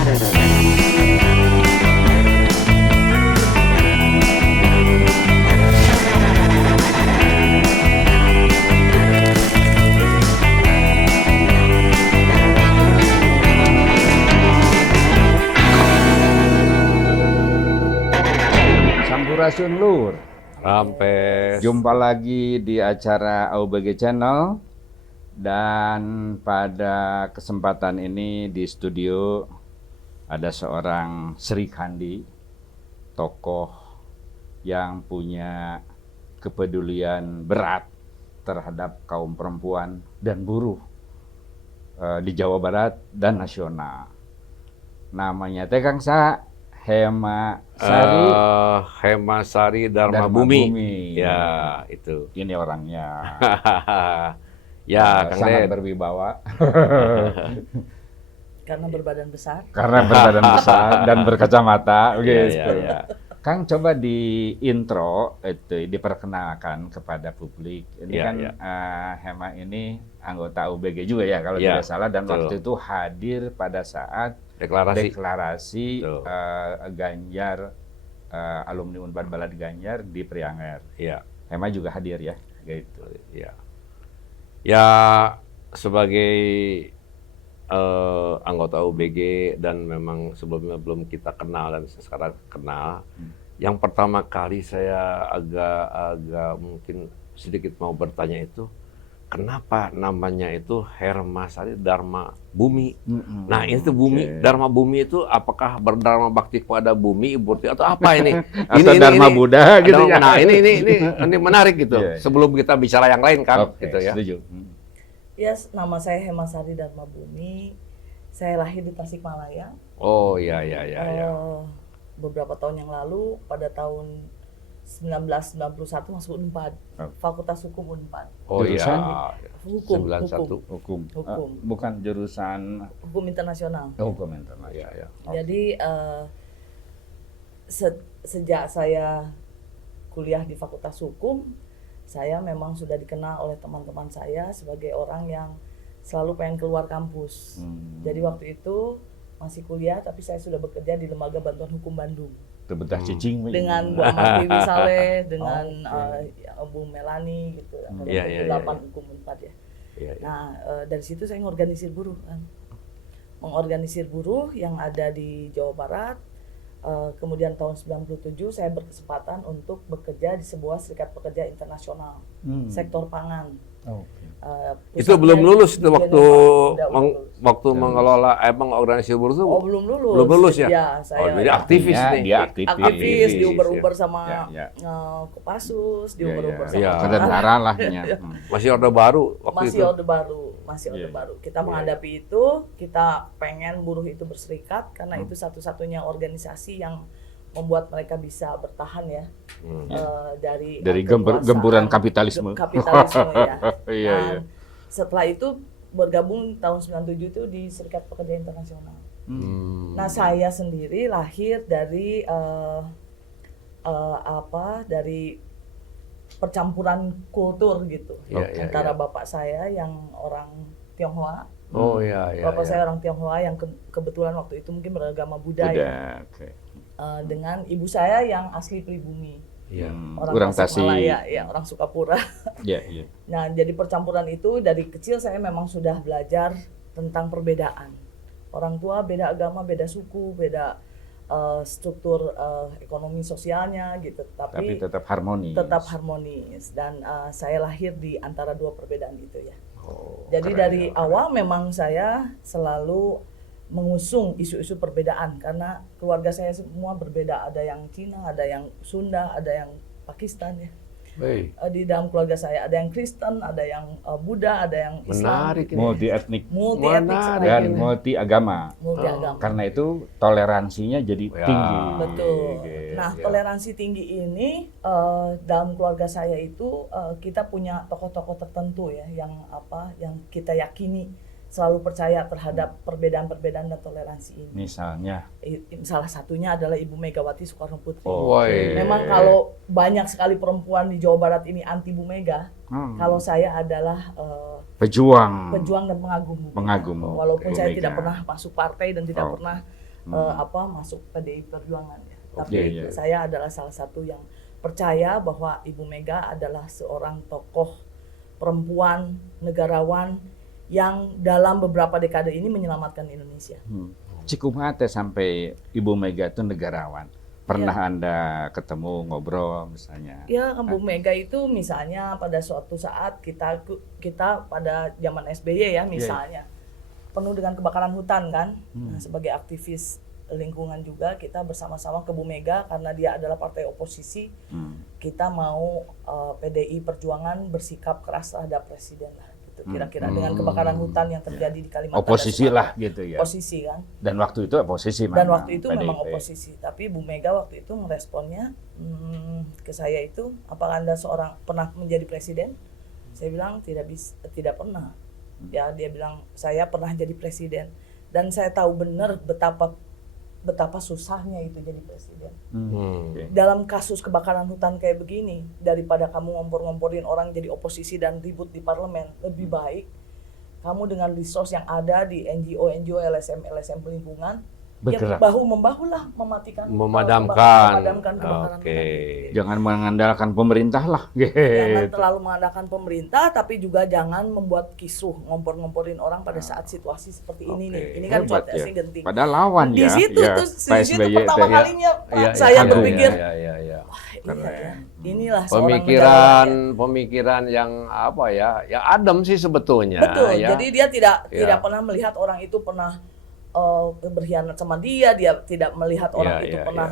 Sampurasun Lur. Rampes. Jumpa lagi di acara AUBG Channel. Dan pada kesempatan ini di studio ada seorang Sri Kandi, tokoh yang punya kepedulian berat terhadap kaum perempuan dan buruh di Jawa Barat dan nasional. Namanya Teh Kang Sa, Hema Sari. Hema Sari Dharma Bumi. Ya, itu. Ini orangnya. Ya, Kang sangat Den. berwibawa. Karena berbadan besar. Karena berbadan besar dan berkacamata. Gitu. Ya. Kang, coba di intro itu diperkenalkan kepada publik. Ini Ya, kan ya. Hema ini anggota UBG juga ya kalau Ya, tidak salah, dan betul. waktu itu hadir pada saat Deklarasi. deklarasi Ganjar, alumni Unpad Balad Ganjar di Priangan. Ya, Hema juga hadir ya, gitu. ya. Ya, sebagai anggota UBG dan memang sebelumnya belum kita kenal dan sekarang kenal. Yang pertama kali saya agak mungkin sedikit mau bertanya itu, kenapa namanya itu Hema Sari Dharma Bumi? Nah, itu Bumi, Dharma Bumi itu apakah berdharma bakti kepada bumi, ibu atau apa ini? Atau Dharma Buddha gitu ya? Nah, ini menarik gitu. Iya. Sebelum kita bicara yang lain kan, Oke, gitu ya. setuju. Ya, nama saya Hema Sari Dharma Bumi. Saya lahir di Tasikmalaya. Oh, ya. Beberapa tahun yang lalu, pada tahun 1991 masuk Unpad, Fakultas Hukum Unpad. Oh Jurusan? iya. Hukum. 91. Hukum. Hukum. Bukan jurusan Hukum internasional. hukum internasional. Ya. Jadi sejak saya kuliah di Fakultas Hukum, saya memang sudah dikenal oleh teman-teman saya sebagai orang yang selalu pengen keluar kampus. Jadi waktu itu masih kuliah, tapi saya sudah bekerja di Lembaga Bantuan Hukum Bandung Betah cicing dengan Bu Amat Dewi Saleh, dengan Bu Melani gitu, Iya. 8 Hukum Unpad ya. Iya. Nah, dari situ saya mengorganisir buruh kan. Mengorganisir buruh yang ada di Jawa Barat. Kemudian tahun 97 saya berkesempatan untuk bekerja di sebuah serikat pekerja internasional, sektor pangan. Itu belum lulus itu waktu lulus. mengelola organisasi buruh itu. Oh, belum lulus. Belum lulus ya? Ya, saya jadi aktivis nih. Dia aktivis diuber-uber sama Ya. Kopassus, diuber-uber sama Ya. Tentara lah ya. Masih Orde Baru waktu masih itu. orde baru. Kita menghadapi itu, kita pengen buruh itu berserikat karena itu satu-satunya organisasi yang membuat mereka bisa bertahan ya dari gemburan kapitalisme. ya. Iya. Setelah itu bergabung tahun 97 itu di Serikat Pekerja Internasional. Nah, saya sendiri lahir dari dari percampuran kultur gitu antara bapak saya yang orang Tionghoa. Oh iya. Bapak saya orang Tionghoa yang kebetulan waktu itu mungkin beragama Buddha ya. Dengan ibu saya yang asli pribumi. Orang Tasikmalaya, ya, orang Sukapura. Iya. Nah, jadi percampuran itu dari kecil saya memang sudah belajar tentang perbedaan. Orang tua beda agama, beda suku, beda struktur ekonomi sosialnya gitu, tapi tetap harmonis. Tetap harmonis, dan saya lahir di antara dua perbedaan itu ya. Jadi keren, dari awal memang saya selalu mengusung isu-isu perbedaan karena keluarga saya semua berbeda, ada yang Cina, ada yang Sunda, ada yang Pakistan ya. Di dalam keluarga saya ada yang Kristen, ada yang Buddha, ada yang Islam. Menarik ini. Multi etnik dan multi agama. Karena itu toleransinya jadi tinggi. Betul. Nah, toleransi tinggi ini dalam keluarga saya itu kita punya tokoh-tokoh tertentu ya yang kita yakini selalu percaya terhadap perbedaan-perbedaan dan toleransi ini. Misalnya? Salah satunya adalah Ibu Megawati Soekarno Putri. Memang kalau banyak sekali perempuan di Jawa Barat ini anti Bu Mega, kalau saya adalah pejuang dan pengagum. Pengagum. Walaupun Bu saya Mega tidak pernah masuk partai dan tidak pernah masuk PDI Perjuangan ya. Tapi Iya. saya adalah salah satu yang percaya bahwa Ibu Mega adalah seorang tokoh perempuan negarawan yang dalam beberapa dekade ini menyelamatkan Indonesia. Cikumate sampai Ibu Mega itu negarawan. Pernah Anda ketemu ngobrol misalnya? Ya, Bu Mega itu misalnya pada suatu saat kita pada zaman SBY ya misalnya penuh dengan kebakaran hutan kan. Nah, sebagai aktivis lingkungan juga kita bersama-sama ke Bu Mega karena dia adalah partai oposisi. Kita mau PDI Perjuangan bersikap keras terhadap presiden lah gitu. Kira-kira dengan kebakaran hutan yang terjadi di Kalimantan. Oposisi dan lah gitu ya. Oposisi kan. Dan waktu itu oposisi Dan memang, waktu itu PDIP. memang oposisi. Tapi Bu Mega waktu itu meresponnya ke saya itu, apakah Anda pernah menjadi presiden? Saya bilang tidak pernah. Ya, dia bilang saya pernah jadi presiden dan saya tahu benar betapa susahnya itu jadi presiden. Dalam kasus kebakaran hutan kayak begini, daripada kamu ngompor-ngomporin orang jadi oposisi dan ribut di parlemen, lebih baik kamu dengan resource yang ada di NGO, LSM lingkungan, Bergerak. ya bahu-membahu lah Memadamkan. kebakaran Oke. hutan. Jangan mengandalkan pemerintah lah. Jangan Gitu. terlalu mengandalkan pemerintah, tapi juga jangan membuat kisruh, ngompor-ngomporin orang pada saat situasi seperti ini nih. Ini kan Hebat cuaca ya. sih genting. Padahal lawan Di ya. situ ya. tuh, Pak di situ SBY pertama teh. kalinya Iya, saya iya, berpikir, iya, iya, iya. iya ya, inilah seorang negarawan. Pemikiran yang apa ya? Ya adem sih sebetulnya. Betul. Ya. Jadi dia tidak Ya. pernah melihat orang itu pernah berkhianat sama dia tidak melihat orang Ya, itu ya, pernah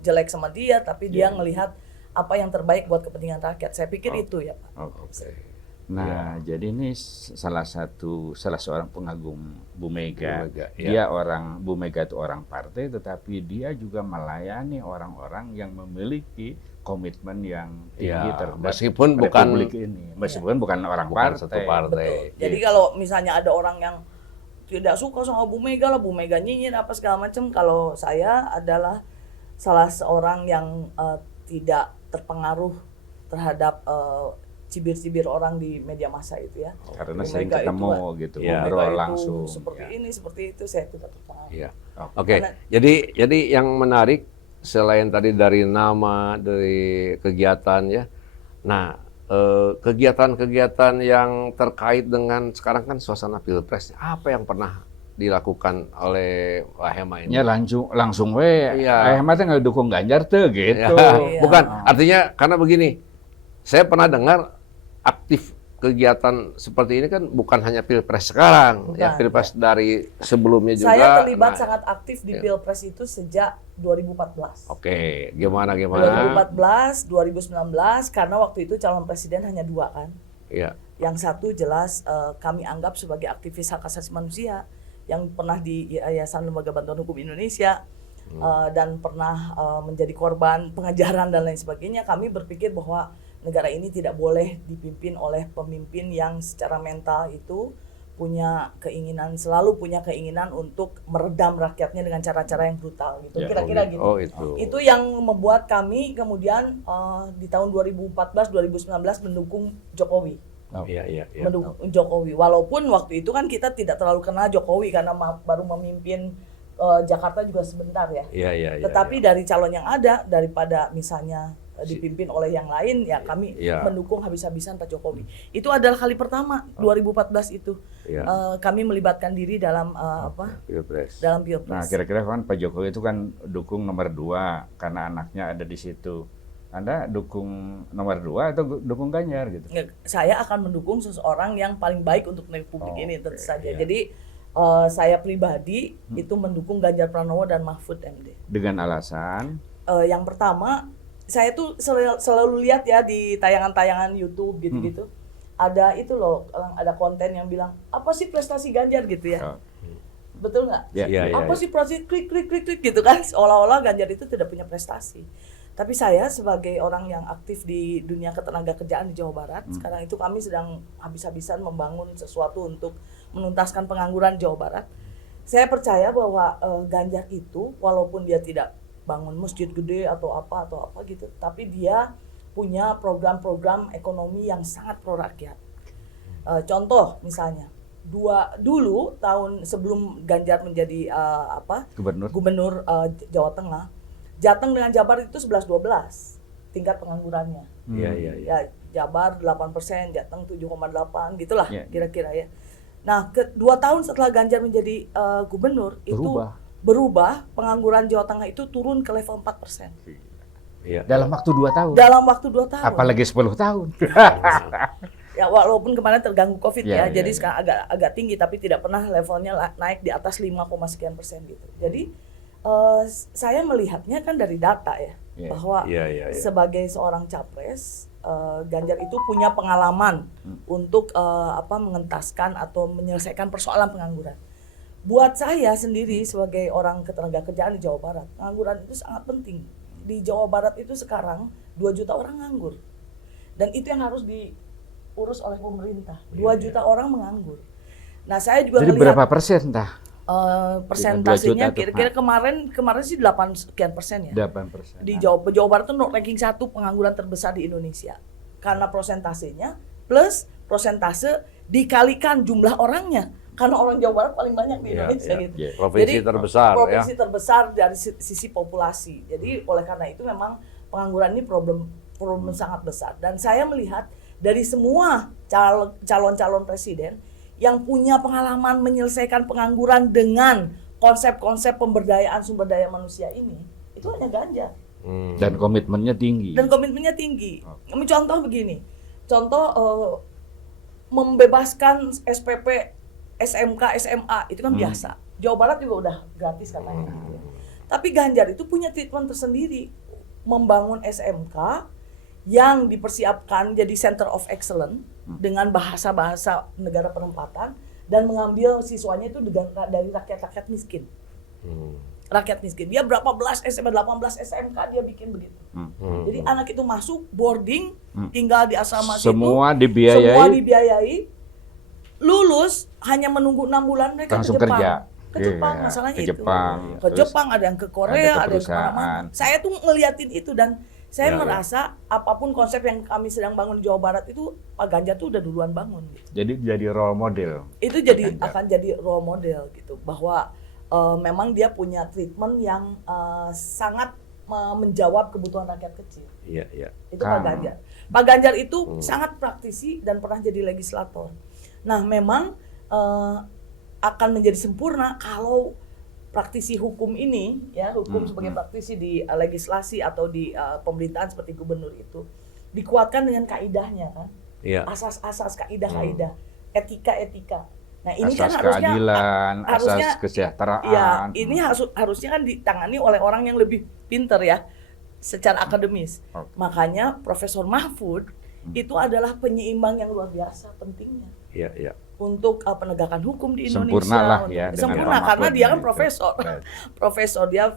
jelek sama dia, tapi dia ngelihat apa yang terbaik buat kepentingan rakyat. Saya pikir itu ya, Pak. Oke. Nah, jadi ini salah seorang pengagum Bu Mega. Bu Mega, Dia Bu Mega itu orang partai, tetapi dia juga melayani orang-orang yang memiliki komitmen yang tinggi Ya, terhadap meskipun bukan Republik ini. Meskipun bukan orang bukan partai. satu partai. Betul. Jadi kalau misalnya ada orang yang tidak suka sama Bu Mega lah, Bu Mega nyinyir apa segala macam, kalau saya adalah salah seorang yang tidak terpengaruh terhadap cibir-cibir orang di media massa itu ya. Karena Bu sering Mega ketemu itu, gitu, Ya. Bu Mega ngobrol itu langsung. seperti ini, seperti itu, saya tidak terpengaruh. Iya. Oke. Oke. Jadi yang menarik selain tadi dari nama, dari kegiatan ya. Nah, kegiatan-kegiatan yang terkait dengan sekarang kan suasana Pilpres, apa yang pernah dilakukan oleh Wah Hema ini? Ya langsung we. Iya. Mah teh nggak dukung Ganjar tuh gitu. Iya. Bukan, artinya karena begini, saya pernah dengar aktif kegiatan seperti ini kan bukan hanya Pilpres sekarang, ya Bukan, Pilpres dari sebelumnya juga. Saya terlibat Nah, sangat aktif di ya. Pilpres itu sejak 2014. Oke, gimana? 2014, 2019, karena waktu itu calon presiden hanya 2 kan. Iya. Yang satu jelas kami anggap sebagai aktivis hak asasi manusia yang pernah di Yayasan Lembaga Bantuan Hukum Indonesia dan pernah menjadi korban pengejaran dan lain sebagainya. Kami berpikir bahwa negara ini tidak boleh dipimpin oleh pemimpin yang secara mental itu selalu punya keinginan untuk meredam rakyatnya dengan cara-cara yang brutal gitu. Ya, Kira-kira gitu. Oh, itu. Itu yang membuat kami kemudian di tahun 2014-2019 mendukung Jokowi. Iya. Mendukung Jokowi. Walaupun waktu itu kan kita tidak terlalu kenal Jokowi karena baru memimpin Jakarta juga sebentar ya. Iya. Tetapi dari calon yang ada, daripada misalnya dipimpin oleh yang lain, ya kami Iya. mendukung habis-habisan Pak Jokowi. Itu adalah kali pertama 2014 itu Iya. kami melibatkan diri dalam Pilpres. dalam Nah, Pilpres. kira-kira kan Pak Jokowi itu kan dukung nomor 2 karena anaknya ada di situ. Anda dukung nomor 2 atau dukung Ganjar gitu? Saya akan mendukung seseorang yang paling baik untuk Republik ini tentu saja. iya. Jadi saya pribadi itu mendukung Ganjar Pranowo dan Mahfud MD. Dengan alasan Yang pertama, saya tuh selalu lihat ya di tayangan-tayangan YouTube gitu-gitu. Ada itu loh, ada konten yang bilang, apa sih prestasi Ganjar gitu ya. Betul nggak? Ya. Apa sih prestasi klik gitu kan? Seolah-olah Ganjar itu tidak punya prestasi. Tapi saya sebagai orang yang aktif di dunia ketenagakerjaan di Jawa Barat, sekarang itu kami sedang habis-habisan membangun sesuatu untuk menuntaskan pengangguran Jawa Barat. Saya percaya bahwa Ganjar itu walaupun dia tidak bangun masjid gede atau apa gitu, tapi dia punya program-program ekonomi yang sangat pro rakyat. Contoh misalnya, dulu tahun sebelum Ganjar menjadi gubernur Jawa Tengah, Jateng dengan Jabar itu 11-12 tingkat penganggurannya. Iya. Ya, Jabar 8%, Jateng 7,8 gitulah kira-kira ya. Nah, 2 tahun setelah Ganjar menjadi gubernur itu berubah, pengangguran Jawa Tengah itu turun ke level 4%. Iya. Dalam waktu 2 tahun. Dalam waktu 2 tahun. Apalagi 10 tahun. Ya walaupun kemarin terganggu COVID jadi sekarang agak tinggi, tapi tidak pernah levelnya naik di atas 5, sekian persen gitu. Jadi saya melihatnya kan dari data ya, bahwa sebagai seorang capres, Ganjar itu punya pengalaman untuk mengentaskan atau menyelesaikan persoalan pengangguran. Buat saya sendiri sebagai orang ketenagakerjaan di Jawa Barat, pengangguran itu sangat penting. Di Jawa Barat itu sekarang 2 juta orang nganggur. Dan itu yang harus diurus oleh pemerintah. 2 juta orang menganggur. Nah, saya juga jadi melihat berapa persen persentasenya kira-kira kemarin sih 8 sekian persen ya. 8%. Di Jawa Barat itu ranking 1 pengangguran terbesar di Indonesia. Karena prosentasenya plus prosentase dikalikan jumlah orangnya. Karena orang Jawa Barat paling banyak di Indonesia gitu. Provinsi Jadi, terbesar provinsi terbesar dari sisi populasi. Jadi oleh karena itu memang pengangguran ini problem sangat besar. Dan saya melihat dari semua calon-calon presiden yang punya pengalaman menyelesaikan pengangguran dengan konsep-konsep pemberdayaan sumber daya manusia ini, itu hanya Ganjar. Dan komitmennya tinggi. Contoh begini, membebaskan SPP, SMK, SMA itu kan biasa. Jawa Barat juga udah gratis katanya. Tapi Ganjar itu punya treatment tersendiri, membangun SMK yang dipersiapkan jadi Center of Excellence dengan bahasa-bahasa negara penempatan dan mengambil siswanya itu dari rakyat-rakyat miskin. Rakyat miskin. Dia berapa belas SMA, 18 SMK dia bikin begitu. Jadi anak itu masuk boarding, tinggal di asrama semua itu, dibiayai. semua dibiayai. Lulus hanya menunggu 6 bulan mereka langsung ke Jepang. kerja. Ke Jepang masalahnya ke itu. Jepang, Ke Jepang, ada yang ke Korea, ada yang perusahaan. kemana-mana. Saya tuh ngeliatin itu dan saya merasa apapun konsep yang kami sedang bangun di Jawa Barat itu Pak Ganjar tuh udah duluan bangun. Jadi role model. Itu akan jadi role model gitu, bahwa memang dia punya treatment yang sangat menjawab kebutuhan rakyat kecil. Iya. Itu Pak Ganjar. Pak Ganjar itu sangat praktisi dan pernah jadi legislator. Nah, memang akan menjadi sempurna kalau praktisi hukum ini, ya hukum sebagai praktisi di legislasi atau di pemerintahan seperti gubernur itu dikuatkan dengan kaidahnya kan, asas-asas kaidah-kaidah, etika-etika. Nah ini asas kan harusnya keadilan, asas kesejahteraan. Ya, ini harusnya kan ditangani oleh orang yang lebih pinter ya, secara akademis. Makanya Profesor Mahfud itu adalah penyeimbang yang luar biasa pentingnya. Iya. Untuk penegakan hukum di Indonesia. Sempurna lah ya. Sempurna karena dia kan profesor. Profesor, dia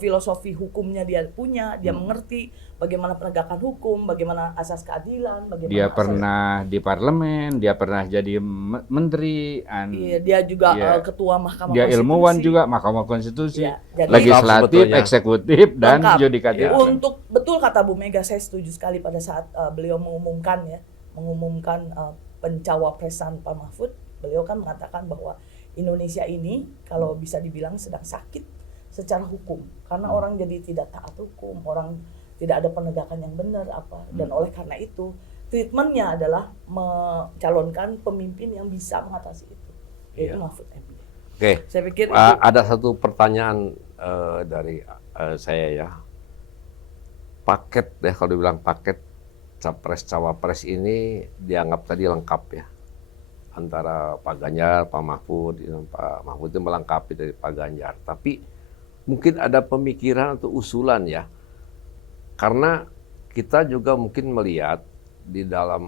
filosofi hukumnya dia punya, dia mengerti bagaimana penegakan hukum, bagaimana asas keadilan, bagaimana dia pernah di parlemen, dia pernah jadi menteri, iya, dia juga ketua Mahkamah dia Konstitusi. Ilmuwan juga Mahkamah Konstitusi, Ya, jadi legislatif, eksekutif, dan lengkap. yudikatif. Untuk betul kata Bu Mega, saya setuju sekali pada saat beliau mengumumkan pencawapresan Pak Mahfud, beliau kan mengatakan bahwa Indonesia ini kalau bisa dibilang sedang sakit secara hukum karena orang jadi tidak taat hukum, orang tidak ada penegakan yang benar dan oleh karena itu treatmentnya adalah mencalonkan pemimpin yang bisa mengatasi itu, yaitu Mahfud MD. Oke. Saya pikir ada satu pertanyaan dari saya ya. Paket kalau dibilang paket Capres-Cawapres ini dianggap tadi lengkap ya. Antara Pak Ganjar, Pak Mahfud. Pak Mahfud itu melengkapi dari Pak Ganjar. Tapi mungkin ada pemikiran atau usulan ya. Karena kita juga mungkin melihat di dalam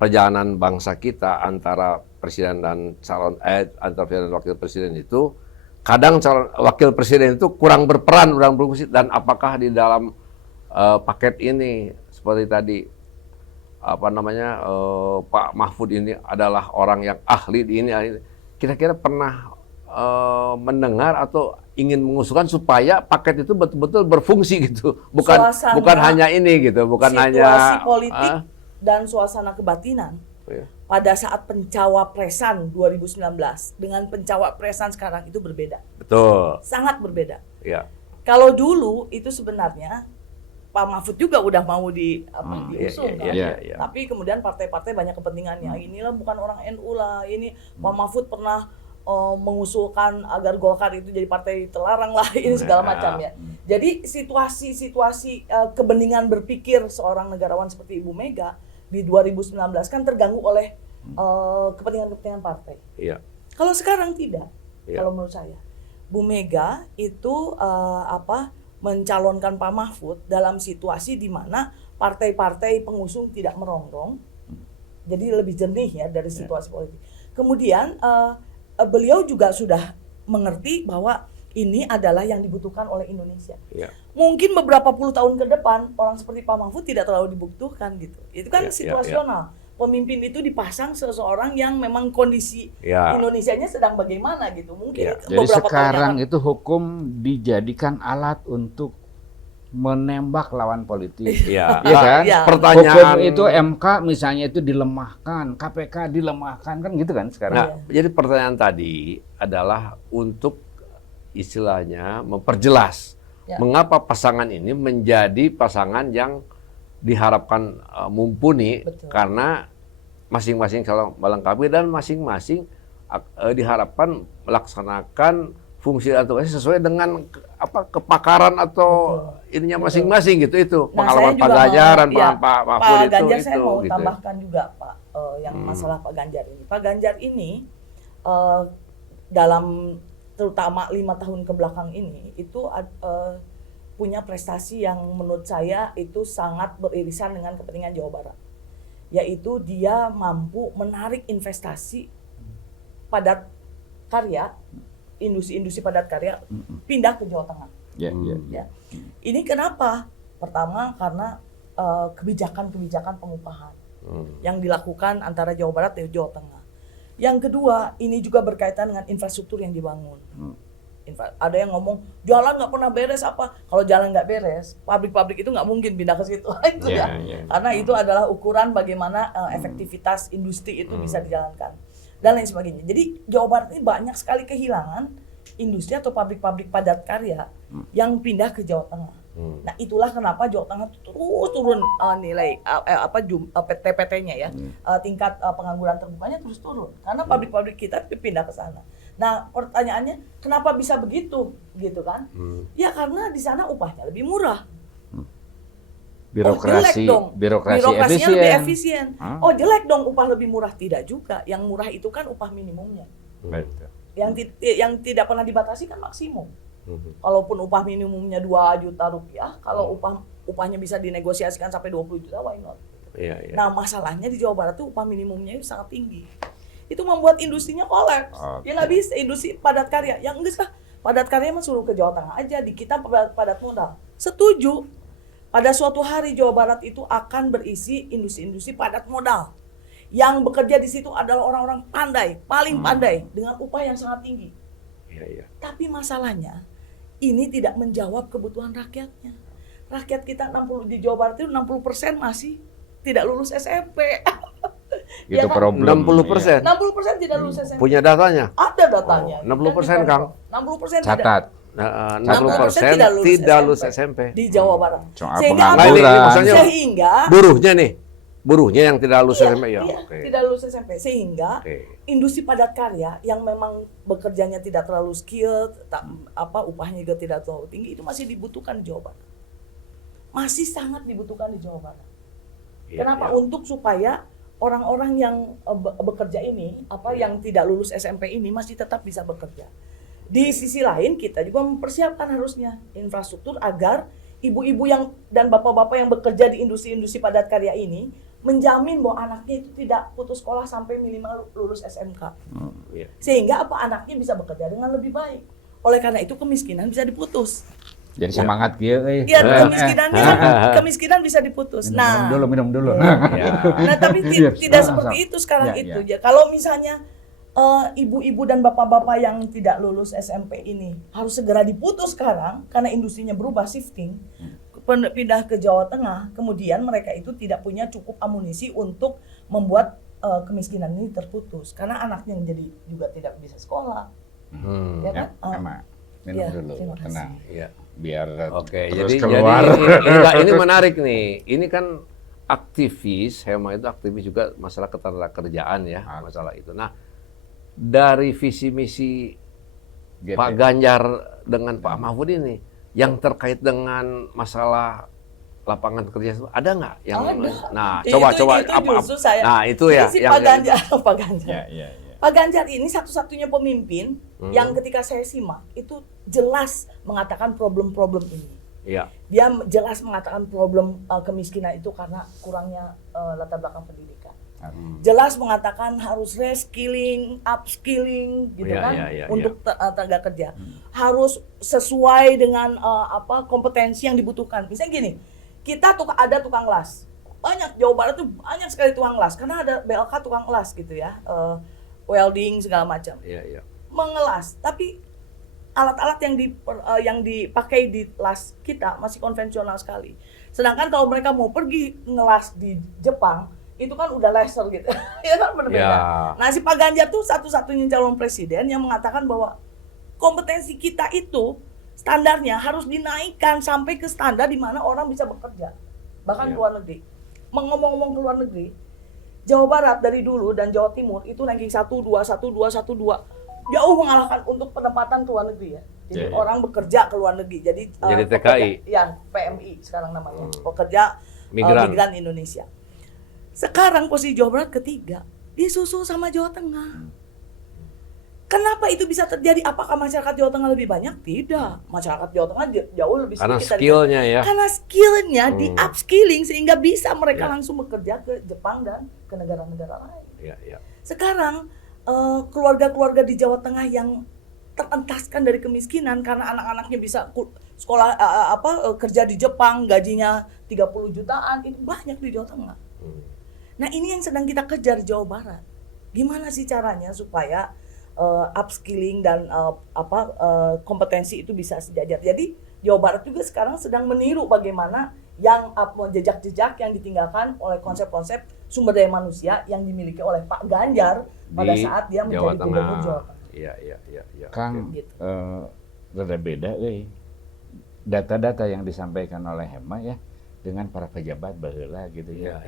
perjalanan bangsa kita antara presiden dan antara presiden dan wakil presiden itu, kadang calon wakil presiden itu kurang berperan, kurang berfungsi. Dan apakah di dalam paket ini seperti tadi Pak Mahfud ini adalah orang yang ahli di ini, kira-kira pernah mendengar atau ingin mengusulkan supaya paket itu betul-betul berfungsi gitu, bukan hanya ini gitu, bukan situasi hanya politik dan suasana kebatinan pada saat pencawapresan 2019 dengan pencawapresan sekarang itu berbeda. Betul. Sangat berbeda. Ya. Kalau dulu itu sebenarnya Pak Mahfud juga udah mau diusung kan. Iya. Tapi kemudian partai-partai banyak kepentingannya. Inilah bukan orang NU lah. Ini Pak Mahfud pernah mengusulkan agar Golkar itu jadi partai terlarang lah, ini segala macam ya. Jadi situasi kebeningan berpikir seorang negarawan seperti Ibu Mega di 2019 kan terganggu oleh kepentingan-kepentingan partai. Iya. Kalau sekarang tidak. Iya. Kalau menurut saya, Bu Mega itu mencalonkan Pak Mahfud dalam situasi di mana partai-partai pengusung tidak merongrong, jadi lebih jernih ya dari situasi politik. Kemudian beliau juga sudah mengerti bahwa ini adalah yang dibutuhkan oleh Indonesia. Iya. Mungkin beberapa puluh tahun ke depan orang seperti Pak Mahfud tidak terlalu dibutuhkan gitu. Itu kan situasional. Pemimpin itu dipasang seseorang yang memang kondisi Indonesianya sedang bagaimana gitu. Mungkin Jadi sekarang itu hukum dijadikan alat untuk menembak lawan politik. Iya. Iya kan? Iya. Pertanyaan Hukum itu MK misalnya itu dilemahkan, KPK dilemahkan kan gitu kan sekarang. Nah, jadi pertanyaan tadi adalah untuk istilahnya memperjelas mengapa pasangan ini menjadi pasangan yang diharapkan mumpuni. Betul. Karena masing-masing kalau melengkapi dan masing-masing diharapkan melaksanakan fungsi dan tugasnya sesuai dengan kepakaran atau ininya masing-masing gitu itu. Nah, Pengalaman saya Pak juga Ganjar dan mau- Pak Mahfud Pak itu. Ganjar saya mau gitu. tambahkan juga Pak yang masalah Pak Ganjar ini. Pak Ganjar ini dalam terutama 5 tahun ke belakang ini itu punya prestasi yang menurut saya itu sangat beririsan dengan kepentingan Jawa Barat. Yaitu dia mampu menarik investasi padat karya, industri-industri padat karya pindah ke Jawa Tengah. Ya. Ini kenapa? Pertama karena kebijakan-kebijakan pengupahan yang dilakukan antara Jawa Barat dan Jawa Tengah. Yang kedua, ini juga berkaitan dengan infrastruktur yang dibangun. Ada yang ngomong jalan nggak pernah beres apa? Kalau jalan nggak beres, pabrik-pabrik itu nggak mungkin pindah ke situ. Itu Karena itu adalah ukuran bagaimana efektivitas industri itu bisa dijalankan dan lain sebagainya. Jadi Jawa Barat ini banyak sekali kehilangan industri atau pabrik-pabrik padat karya yang pindah ke Jawa Tengah. Nah, itulah kenapa Jawa Tengah terus turun nilai TPT-nya ya. Tingkat pengangguran terbukanya terus turun karena pabrik-pabrik kita pindah ke sana. Nah, pertanyaannya kenapa bisa begitu gitu kan? Ya karena di sana upahnya lebih murah. Birokrasinya lebih efisien. Oh, jelek dong upah lebih murah. Tidak juga. Yang murah itu kan upah minimumnya. Yang tidak pernah dibatasi kan maksimum. Kalaupun upah minimumnya 2 juta rupiah, kalau upahnya bisa dinegosiasikan sampai 20 juta, why not? Nah, masalahnya di Jawa Barat tuh upah minimumnya itu sangat tinggi. Itu membuat industrinya kolaps. Ya nggak bisa, industri padat karya. Yang enggak lah, padat karya mah suruh ke Jawa Tengah aja, di kita padat modal. Setuju. Pada suatu hari Jawa Barat itu akan berisi industri-industri padat modal. Yang bekerja di situ adalah orang-orang pandai, paling pandai, dengan upah yang sangat tinggi. Tapi masalahnya, ini tidak menjawab kebutuhan rakyatnya. Rakyat kita di Jawa Barat itu 60% masih tidak lulus SMP. Itu ya kan? problem. 60%. 60% tidak lulus SMP. Punya datanya? Ada datanya. 60% Kang. 60% Catat. 60% tidak lulus SMP. Di Jawa Barat. Soal Sehingga pengangguran. sehingga Buruhnya yang tidak lulus SMP ya. Tidak lulus SMP. Sehingga industri padat karya yang memang bekerjanya tidak terlalu skilled, upahnya juga tidak terlalu tinggi, itu masih dibutuhkan di Jawa Barat. Masih sangat dibutuhkan di Jawa Barat. Kenapa? Untuk supaya orang-orang yang bekerja ini, yang tidak lulus SMP ini masih tetap bisa bekerja. Di sisi lain kita juga mempersiapkan harusnya infrastruktur agar ibu-ibu dan bapak-bapak yang bekerja di industri-industri padat karya ini menjamin bahwa anaknya itu tidak putus sekolah sampai minimal lulus SMK. Sehingga anaknya bisa bekerja dengan lebih baik. Oleh karena itu kemiskinan bisa diputus. Jadi semangat gitu. Iya, kemiskinan bisa diputus. Minum dulu. Nah, tapi tidak seperti itu sekarang itu. Kalau misalnya ibu-ibu dan bapak-bapak yang tidak lulus SMP ini harus segera diputus sekarang karena industrinya berubah, shifting, pindah ke Jawa Tengah, kemudian mereka itu tidak punya cukup amunisi untuk membuat kemiskinan ini terputus karena anaknya jadi juga tidak bisa sekolah, ya Ya, kan? Emma, minum ya, dulu, terima kasih. tenang. Iya. Biar Oke, terus jadi keluar. ini menarik nih. Ini kan aktivis, Hema itu aktivis juga masalah ketenagakerjaan ya, masalah itu. Nah, dari visi misi GP. Pak Ganjar dengan Pak Mahfud ini, yang terkait dengan masalah lapangan kerja itu ada nggak? Yang Ada. nah, Itu coba justru saya. nah itu ya si yang Pak Ganjar, Pak Ganjar. Ya, ya, ya. Pak Ganjar ini satu-satunya pemimpin yang ketika saya simak itu jelas mengatakan problem-problem ini. Iya. Dia jelas mengatakan problem kemiskinan itu karena kurangnya latar belakang pendidikan. Jelas mengatakan harus reskilling, upskilling gitu Iya, kan iya, iya, untuk tenaga kerja. Harus sesuai dengan kompetensi yang dibutuhkan. Misalnya gini, kita ada tukang las. Banyak Jawa Barat tuh banyak sekali tukang las karena ada BLK tukang las gitu ya. Welding segala macam. Iya, iya. Mengelas, tapi alat-alat yang dipakai di las kita masih konvensional sekali. Sedangkan kalau mereka mau pergi ngelas di Jepang, itu kan udah laser gitu. Itu kan berbeda. Ya. Nah, si Pak Ganjar tuh satu-satunya calon presiden yang mengatakan bahwa kompetensi kita itu standarnya harus dinaikkan sampai ke standar di mana orang bisa bekerja. Bahkan Ya. luar negeri. Ngomong-ngomong ke luar negeri, Jawa Barat dari dulu dan Jawa Timur itu ranking 1, 2, 1, 2, 1, 2. Jauh mengalahkan untuk penempatan ke luar negeri ya. Jadi orang bekerja ke luar negeri. Jadi TKI. Ya, PMI sekarang namanya. Pekerja migran Indonesia. Sekarang posisi Jawa Barat ketiga, disusul sama Jawa Tengah. Kenapa itu bisa terjadi? Apakah masyarakat Jawa Tengah lebih banyak? Tidak. Masyarakat Jawa Tengah jauh lebih Karena sedikit. skillnya ya. Karena skillnya di upskilling sehingga bisa mereka langsung bekerja ke Jepang dan ke negara-negara lain. Iya, iya. Sekarang keluarga-keluarga di Jawa Tengah yang terentaskan dari kemiskinan karena anak-anaknya bisa sekolah kerja di Jepang, gajinya 30 jutaan, itu banyak di Jawa Tengah. Nah, ini yang sedang kita kejar di Jawa Barat. Gimana sih caranya supaya upskilling dan kompetensi itu bisa sejajar. Jadi Jawa Barat juga sekarang sedang meniru bagaimana yang jejak-jejak yang ditinggalkan oleh konsep-konsep sumber daya manusia yang dimiliki oleh Pak Ganjar pada saat dia menjadi gubernur Jawa Tengah. Iya, iya, iya, iya. Kang, Gitu. rada beda data-data yang disampaikan oleh Hema ya dengan para pejabat baheula gitu ya.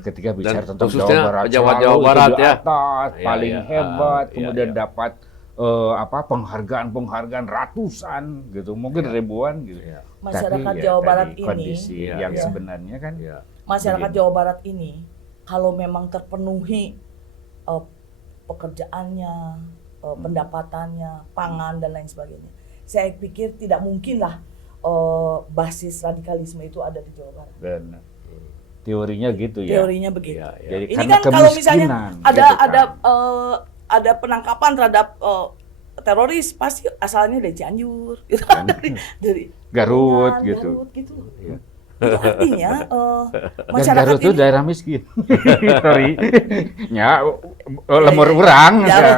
Ketika bicara Dan tentang khususnya Jawa Barat, pejabat selalu Jawa Barat di ya. atas, Iya, paling iya. hebat, Iya, kemudian iya. dapat penghargaan ratusan gitu, mungkin ribuan gitu. Iya. Masyarakat Tapi Jawa tadi Barat ini, kondisi Iya, yang iya. sebenarnya kan Iya. masyarakat begini. Jawa Barat ini kalau memang terpenuhi pekerjaannya, pendapatannya, pangan dan lain sebagainya, saya pikir tidak mungkinlah basis radikalisme itu ada di Jawa Barat. dan teorinya gitu ya. Teorinya begitu. Iya, iya. Jadi Ini karena kan kalau misalnya kemiskinan, ada gitu kan. ada penangkapan terhadap teroris pasti asalnya dari Cianjur, gitu kan, dari Garut Kuningan, gitu. Garut gitu. Iya. Itu artinya Dan masyarakat Garut itu ini daerah miskin. Sorry. Ya, lemur urang. Ya. Iya.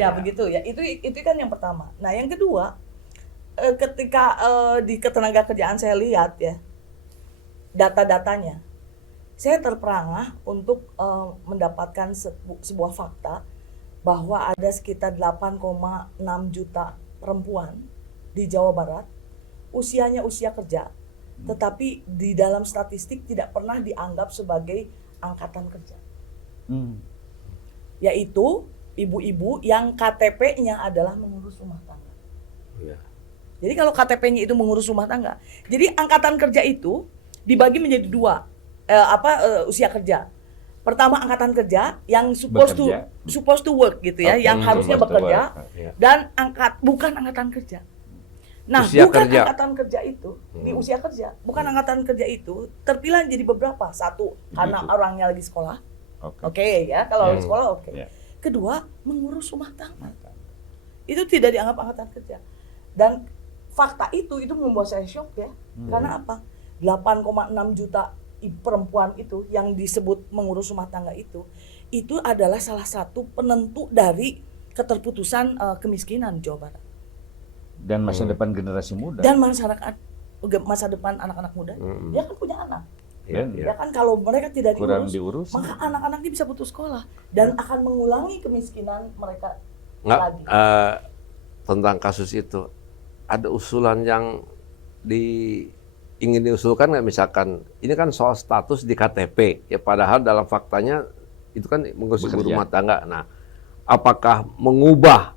Ya begitu ya. Itu kan yang pertama. Nah yang kedua, ketika di ketenaga kerjaan saya lihat ya data-datanya, saya terperangah untuk mendapatkan sebuah fakta bahwa ada sekitar 8,6 juta perempuan di Jawa Barat usianya usia kerja, tetapi di dalam statistik tidak pernah dianggap sebagai angkatan kerja. Yaitu ibu-ibu yang KTP-nya adalah mengurus rumah tangga. Iya. Jadi kalau KTP-nya itu mengurus rumah tangga, jadi angkatan kerja itu dibagi menjadi dua, usia kerja. Pertama angkatan kerja yang supposed to work gitu ya, Oke, yang harusnya supposed to bekerja, Iya. dan bukan angkatan kerja. Nah, Usia bukan kerja. angkatan kerja itu di usia kerja, bukan angkatan kerja itu terpilah jadi beberapa. Satu, karena orangnya lagi sekolah. Oke ya, kalau lagi sekolah oke. Ya. Kedua, mengurus rumah tangga. Itu tidak dianggap angkatan kerja. Dan fakta itu membuat saya shock ya. Karena apa? 8,6 juta perempuan itu yang disebut mengurus rumah tangga itu adalah salah satu penentu dari keterputusan kemiskinan Jawa Barat. Dan masa depan generasi muda. Dan masa depan anak-anak muda. Dia kan punya anak. Iya, Dan iya. Ya kan kalau mereka tidak kurang diurus, diurus. maka anak-anak ini bisa putus sekolah dan akan mengulangi kemiskinan mereka Nggak, lagi. tentang kasus itu ada usulan yang ingin diusulkan nggak, misalkan ini kan soal status di KTP ya, padahal dalam faktanya itu kan mengurus Bekerja. rumah tangga. Nah, apakah mengubah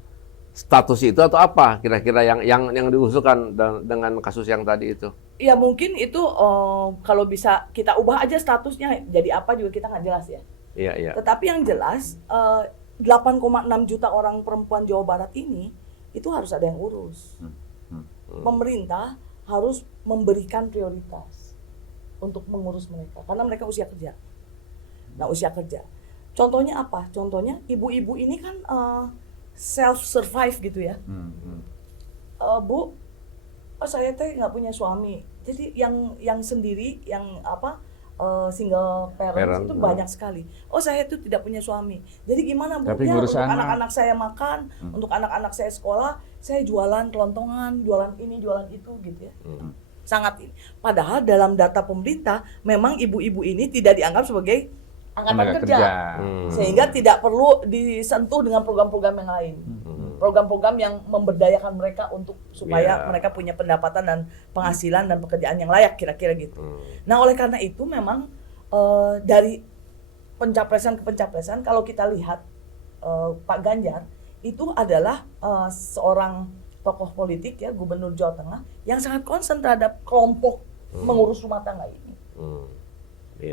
status itu atau apa kira-kira yang diusulkan dengan kasus yang tadi itu? Ya mungkin itu kalau bisa kita ubah aja statusnya jadi apa juga kita nggak jelas ya. Iya, iya. Tetapi yang jelas 8,6 juta orang perempuan Jawa Barat ini itu harus ada yang urus. Pemerintah harus memberikan prioritas untuk mengurus mereka karena mereka usia kerja. Nah, usia kerja. Contohnya apa? Contohnya ibu-ibu ini kan self survive gitu ya. Bu, saya teh nggak punya suami. Jadi yang sendiri, yang single parents itu banyak sekali. Oh, saya tuh tidak punya suami. Jadi gimana Bu? Tapi Ya, ngurus untuk anak. anak-anak saya makan, untuk anak-anak saya sekolah, saya jualan kelontongan, jualan ini, jualan itu gitu ya. Sangat ini. Padahal dalam data pemerintah memang ibu-ibu ini tidak dianggap sebagai angkatan Tenaga kerja. kerja. Sehingga tidak perlu disentuh dengan program-program yang lain. Program-program yang memberdayakan mereka untuk supaya mereka punya pendapatan dan penghasilan dan pekerjaan yang layak kira-kira gitu. Nah, oleh karena itu memang dari pencapresan ke pencapresan kalau kita lihat Pak Ganjar itu adalah seorang tokoh politik ya, Gubernur Jawa Tengah yang sangat concern terhadap kelompok mengurus rumah tangga ini.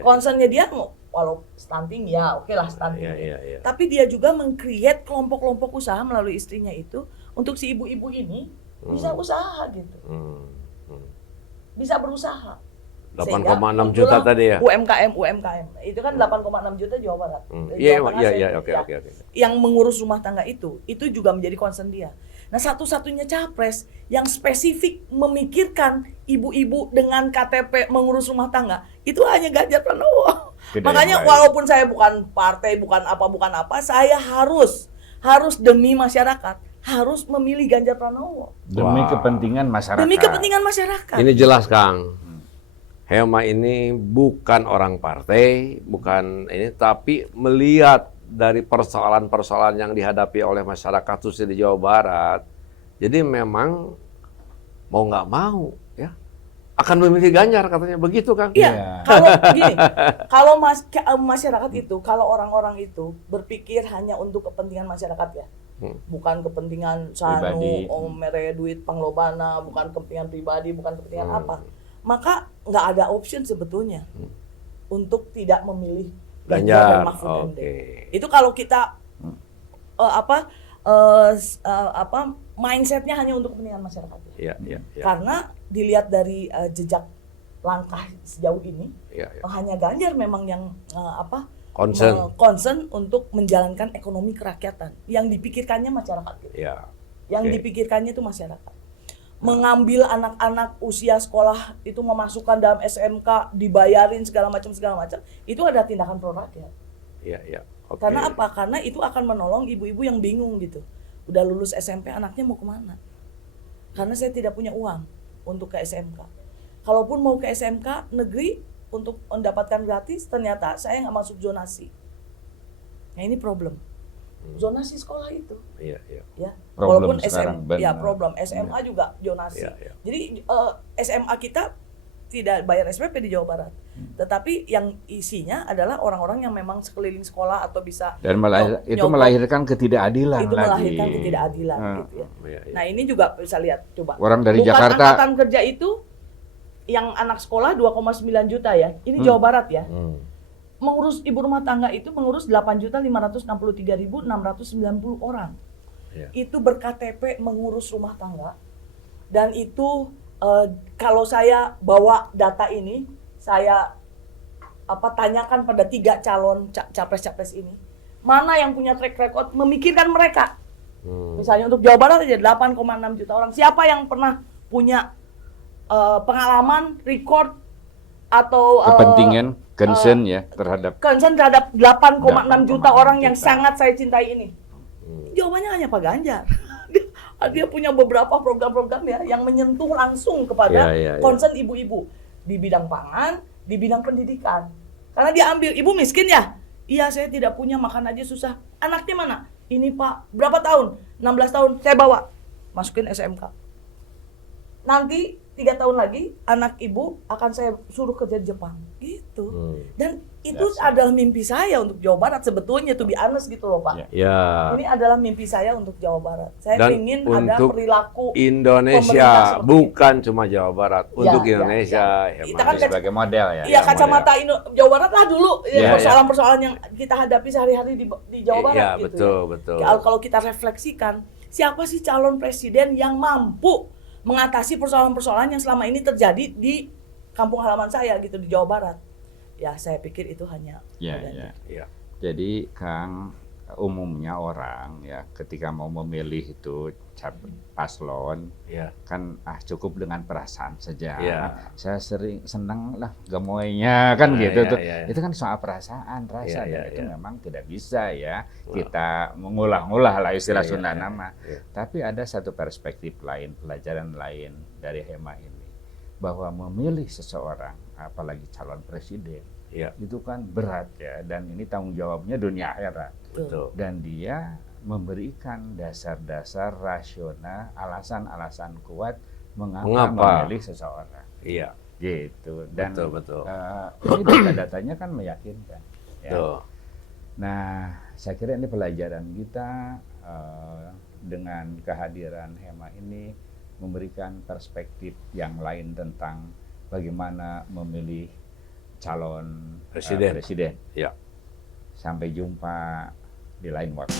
Concernnya dia walau stunting ya oke lah stunting. Iya. Tapi dia juga meng-create kelompok-kelompok usaha melalui istrinya itu untuk si ibu-ibu ini bisa usaha gitu. Bisa berusaha. 8,6 juta tadi ya. UMKM. Itu kan 8,6 juta Jawa Barat. Iya, Jawa Tengah iya, saya- oke. Yang mengurus rumah tangga itu juga menjadi concern dia. Nah, satu-satunya capres yang spesifik memikirkan ibu-ibu dengan KTP mengurus rumah tangga itu hanya Ganjar Pranowo. Tidak Makanya yang lain. walaupun saya bukan partai, bukan apa, saya harus demi masyarakat, harus memilih Ganjar Pranowo. Demi Wah. kepentingan masyarakat. Demi kepentingan masyarakat. Ini jelas, Kang. Hema ini bukan orang partai, bukan ini, tapi melihat dari persoalan-persoalan yang dihadapi oleh masyarakat khususnya di Jawa Barat. Jadi memang mau nggak mau ya akan memilih Ganjar katanya begitu, Kang. Iya, kalau gini, kalau masyarakat itu, kalau orang-orang itu berpikir hanya untuk kepentingan masyarakat ya, bukan kepentingan Pribadi. mere duit panglobana, bukan kepentingan pribadi, bukan kepentingan apa, maka nggak ada option sebetulnya untuk tidak memilih Ganjar dan Mahfud MD. Itu kalau kita mindsetnya hanya untuk kepentingan masyarakat. Iya. Karena dilihat dari jejak langkah sejauh ini, hanya Ganjar memang yang concern untuk menjalankan ekonomi kerakyatan. Yang dipikirkannya masyarakat. Gitu. Iya. Yang dipikirkannya itu masyarakat. Mengambil anak-anak usia sekolah itu memasukkan dalam SMK, dibayarin segala macam, itu ada tindakan pro rakyat. Iya. Oke. Karena apa? Karena itu akan menolong ibu-ibu yang bingung gitu. Udah lulus SMP, anaknya mau kemana? Karena saya tidak punya uang untuk ke SMK. Kalaupun mau ke SMK negeri untuk mendapatkan gratis, ternyata saya nggak masuk zonasi. Nah ini problem. Zonasi sekolah itu. Iya. Ya. Problem Walaupun sekarang, ya benar. problem. SMA juga zonasi. Iya. Jadi SMA kita tidak bayar SPP di Jawa Barat. Tetapi yang isinya adalah orang-orang yang memang sekeliling sekolah atau bisa Dan itu melahirkan ketidakadilan itu lagi. melahirkan ketidakadilan gitu ya. Iya. Nah, ini juga bisa lihat coba. Orang dari Bukan Jakarta. angkatan kerja itu yang anak sekolah 2,9 juta ya. Ini Jawa Barat ya. Mengurus ibu rumah tangga itu mengurus 8.563.690 orang. Iya. Itu berKTP mengurus rumah tangga. Dan itu kalau saya bawa data ini, saya tanyakan pada 3 calon capres-capres ini, mana yang punya track record memikirkan mereka. Misalnya untuk Jawa Barat aja 8,6 juta orang. Siapa yang pernah punya pengalaman, record atau Kepentingan, concern ya terhadap concern terhadap 8,6 juta orang yang juta. sangat saya cintai ini? Jawabannya hanya Pak Ganjar. Dia punya beberapa program-program ya yang menyentuh langsung kepada Iya. concern ibu-ibu di bidang pangan, di bidang pendidikan. Karena dia ambil, ibu miskin ya? Iya, saya tidak punya, makan aja susah. Anaknya mana? Ini Pak, berapa tahun? 16 tahun, saya bawa. Masukin SMK. Nanti 3 tahun lagi, anak ibu akan saya suruh kerja di Jepang. Gitu. Dan itu adalah mimpi saya untuk Jawa Barat sebetulnya, to be honest gitu loh Pak. Ya. Ini adalah mimpi saya untuk Jawa Barat. Saya Dan ingin ada untuk perilaku Indonesia, bukan cuma Jawa Barat, untuk ya, Indonesia. Kita kan sebagai model ya. Iya, kacamata Jawa Barat lah dulu Ya, persoalan-persoalan yang kita hadapi sehari-hari di Jawa Barat Iya, gitu. betul, Ya. betul. Kalau kita refleksikan, siapa sih calon presiden yang mampu mengatasi persoalan-persoalan yang selama ini terjadi di kampung halaman saya gitu di Jawa Barat? Ya, saya pikir itu hanya Ya. Jadi Kang, umumnya orang ya ketika mau memilih itu paslon Ya. kan cukup dengan perasaan saja. Ya. Saya sering senang lah gemoynya kan gitu ya, tuh. ya. Itu kan soal perasaan, rasa Ya, dan itu ya. memang tidak bisa ya kita mengulah-ulah lah istilah Ya, Sunda ya, nama. ya. Tapi ada satu perspektif lain, pelajaran lain dari Hema ini bahwa memilih seseorang apalagi calon presiden Ya. itu kan berat ya, dan ini tanggung jawabnya dunia akhirat. Betul. Dan dia memberikan dasar-dasar rasional, alasan-alasan kuat mengapa memilih seseorang. Iya. Gitu. Dan Betul. ini data-datanya kan meyakinkan. Ya. Betul. Nah, saya kira ini pelajaran kita dengan kehadiran Hema ini memberikan perspektif yang lain tentang bagaimana memilih calon presiden. Ya. Sampai jumpa di lain waktu.